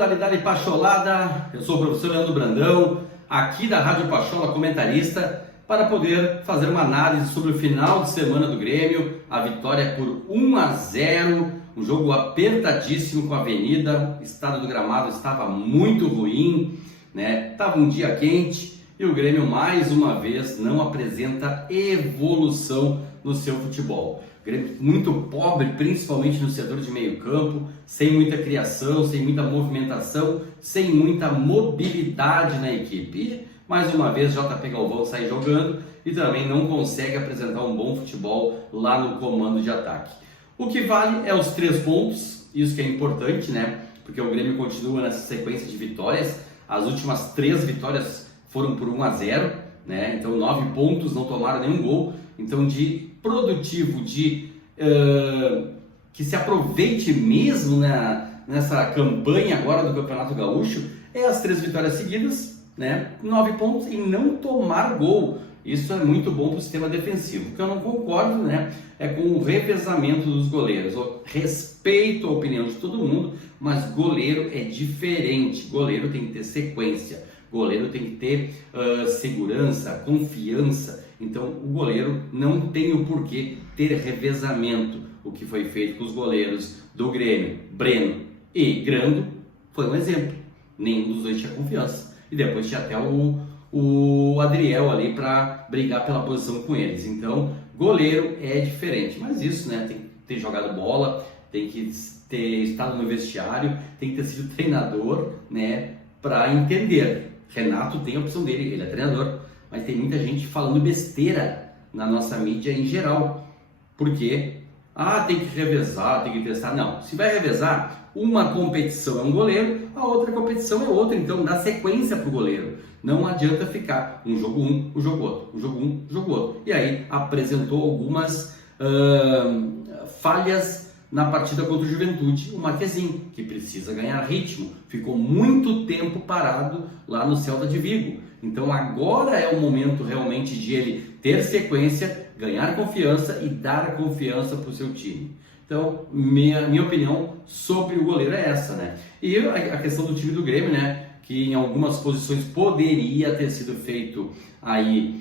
modalidade Pacholada. Eu sou o professor Leandro Brandão, aqui da Rádio Pachola, comentarista, para poder fazer uma análise sobre o final de semana do Grêmio, a vitória por 1-0, um jogo apertadíssimo com a Avenida, o estado do gramado estava muito ruim, né? Estava um dia quente e o Grêmio mais uma vez não apresenta evolução no seu futebol. Grêmio muito pobre, principalmente no setor de meio campo, sem muita criação, sem muita movimentação, sem muita mobilidade na equipe. E, mais uma vez, JP Galvão sai jogando e também não consegue apresentar um bom futebol lá no comando de ataque. O que vale é os 3 pontos, isso que é importante, né? Porque o Grêmio continua nessa sequência de vitórias. As últimas 3 vitórias foram por 1-0, né? Então 9 pontos, não tomaram nenhum gol. Então de produtivo, que se aproveite mesmo nessa campanha agora do Campeonato Gaúcho, é as 3 vitórias seguidas, né? 9 pontos e não tomar gol. Isso é muito bom para o sistema defensivo. O que eu não concordo, né, é com o revezamento dos goleiros. Eu respeito a opinião de todo mundo, mas goleiro é diferente. Goleiro tem que ter sequência. Goleiro tem que ter segurança, confiança. Então o goleiro não tem o porquê ter revezamento. O que foi feito com os goleiros do Grêmio, Breno e Grando, foi um exemplo. Nenhum dos dois tinha confiança. E depois tinha até o Adriel ali para brigar pela posição com eles. Então goleiro é diferente. Mas isso, né, tem que ter jogado bola, tem que ter estado no vestiário, tem que ter sido treinador, né, para entender. Renato tem a opção dele, ele é treinador, mas tem muita gente falando besteira na nossa mídia em geral. Porque, tem que revezar, tem que testar. Não, se vai revezar, uma competição é um goleiro, a outra competição é outra. Então dá sequência para o goleiro. Não adianta ficar um jogo um jogo outro, um jogo um jogo outro. E aí apresentou algumas falhas na partida contra o Juventude, o Marquezinho, que precisa ganhar ritmo, ficou muito tempo parado lá no Celta de Vigo. Então agora é o momento realmente de ele ter sequência, ganhar confiança e dar confiança para o seu time. Então, minha opinião sobre o goleiro é essa, né? E a questão do time do Grêmio, né? Que em algumas posições poderia ter sido feito aí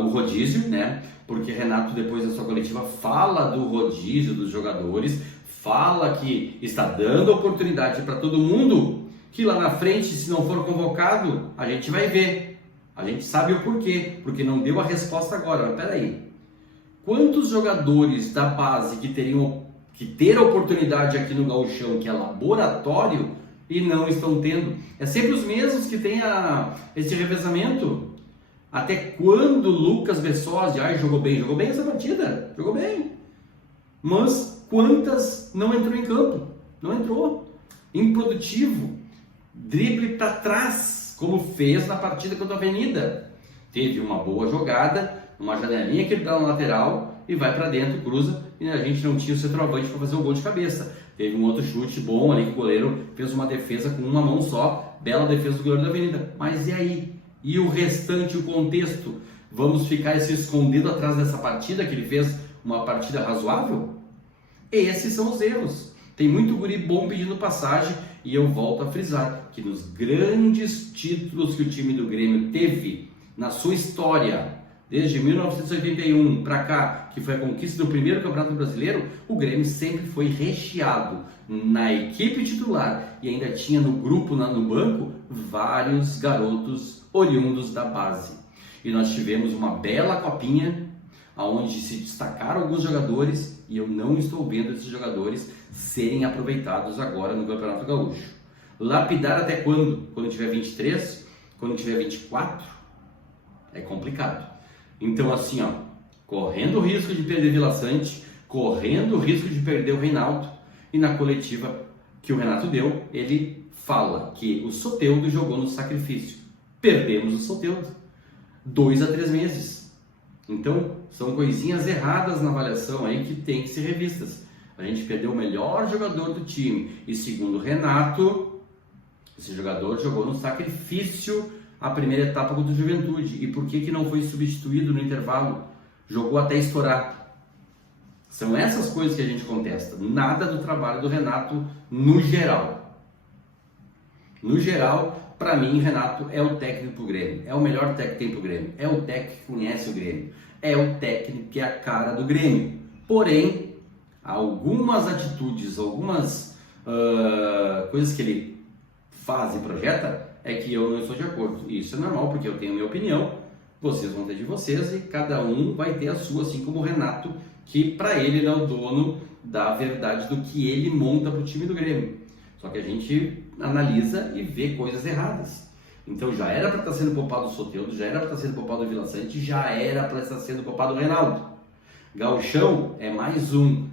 o rodízio, né? Porque Renato, depois da sua coletiva, fala do rodízio dos jogadores, fala que está dando oportunidade para todo mundo, que lá na frente, se não for convocado, a gente vai ver. A gente sabe o porquê, porque não deu a resposta agora. Mas peraí, quantos jogadores da base que teriam que ter a oportunidade aqui no Gauchão, que é laboratório, e não estão tendo? É sempre os mesmos que têm esse revezamento. Até quando Lucas Bessosi jogou bem essa partida? Jogou bem. Mas quantas não entrou em campo? Não entrou. Improdutivo. Drible para trás, como fez na partida contra a Avenida. Teve uma boa jogada, uma janelinha que ele dá na lateral e vai para dentro, cruza, e a gente não tinha o centroavante para fazer um gol de cabeça. Teve um outro chute bom ali que o goleiro fez uma defesa com uma mão só. Bela defesa do goleiro da Avenida. Mas e aí? E o restante, o contexto? Vamos ficar se escondido atrás dessa partida que ele fez uma partida razoável? Esses são os erros. Tem muito guri bom pedindo passagem e eu volto a frisar que nos grandes títulos que o time do Grêmio teve na sua história, desde 1981 para cá, que foi a conquista do primeiro Campeonato Brasileiro, o Grêmio sempre foi recheado na equipe titular e ainda tinha no grupo, no banco, vários garotos oriundos da base. E nós tivemos uma bela copinha, onde se destacaram alguns jogadores e eu não estou vendo esses jogadores serem aproveitados agora no Campeonato Gaúcho. Lapidar até quando? Quando tiver 23? Quando tiver 24? É complicado. Então assim, correndo o risco de perder Vila Sante, correndo o risco de perder o Reinaldo, e na coletiva que o Renato deu, ele fala que o Soteldo jogou no sacrifício. Perdemos o Soteldo. 2 a 3 meses. Então, são coisinhas erradas na avaliação aí que tem que ser revistas. A gente perdeu o melhor jogador do time. E segundo o Renato, esse jogador jogou no sacrifício a primeira etapa contra o Juventude. E por que não foi substituído no intervalo? Jogou até estourar. São essas coisas que a gente contesta. Nada do trabalho do Renato no geral. no geral, para mim, Renato é o técnico pro Grêmio, é o melhor técnico que tem pro Grêmio, é o técnico que conhece o Grêmio, é o técnico que é a cara do Grêmio. Porém, algumas atitudes, algumas coisas que ele faz e projeta é que eu não estou de acordo. E isso é normal, porque eu tenho a minha opinião, vocês vão ter de vocês e cada um vai ter a sua, assim como o Renato, que para ele não é o dono da verdade do que ele monta para o time do Grêmio. Só que a gente analisa e vê coisas erradas. Então já era para estar sendo poupado o Soteldo, já era para estar sendo poupado o Vila Sante, já era para estar sendo poupado o Reinaldo. Gauchão é mais um.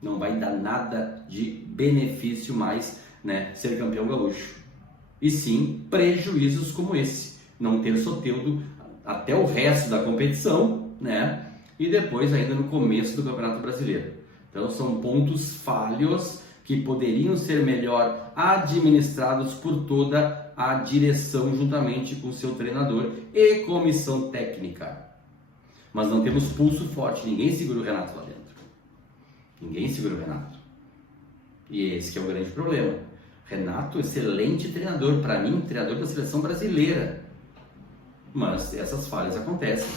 Não vai dar nada de benefício mais, né, ser campeão gaúcho. E sim, prejuízos como esse. Não ter Soteldo até o resto da competição, né? E depois ainda no começo do Campeonato Brasileiro. Então são pontos falhos que poderiam ser melhor administrados por toda a direção juntamente com seu treinador e comissão técnica. Mas não temos pulso forte, ninguém segura o Renato lá dentro. Ninguém segura o Renato. E esse que é o grande problema. Renato, excelente treinador, para mim, treinador da seleção brasileira. Mas essas falhas acontecem.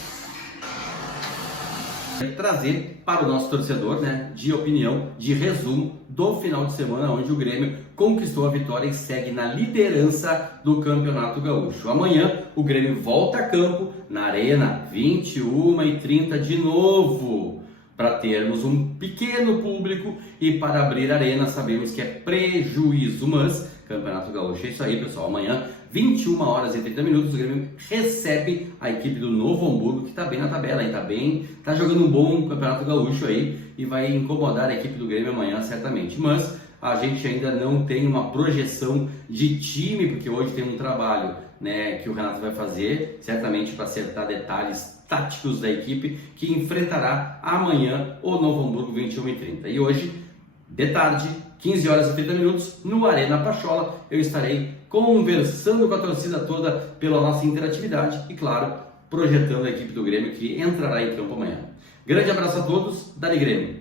Trazer para o nosso torcedor, né, de opinião, de resumo do final de semana, onde o Grêmio conquistou a vitória e segue na liderança do Campeonato Gaúcho. Amanhã o Grêmio volta a campo na Arena, 21h30 de novo, para termos um pequeno público e para abrir a Arena. Sabemos que é prejuízo, mas Campeonato Gaúcho é isso aí, pessoal. Amanhã, 21h30, o Grêmio recebe a equipe do Novo Hamburgo, que está bem na tabela, está jogando um bom Campeonato Gaúcho aí e vai incomodar a equipe do Grêmio amanhã, certamente. Mas a gente ainda não tem uma projeção de time, porque hoje tem um trabalho, né, que o Renato vai fazer, certamente para acertar detalhes táticos da equipe que enfrentará amanhã o Novo Hamburgo, 21h30. E hoje, de tarde, 15h30, no Arena Pachola, eu estarei conversando com a torcida toda pela nossa interatividade e, claro, projetando a equipe do Grêmio que entrará em campo amanhã. Grande abraço a todos, Dali Grêmio!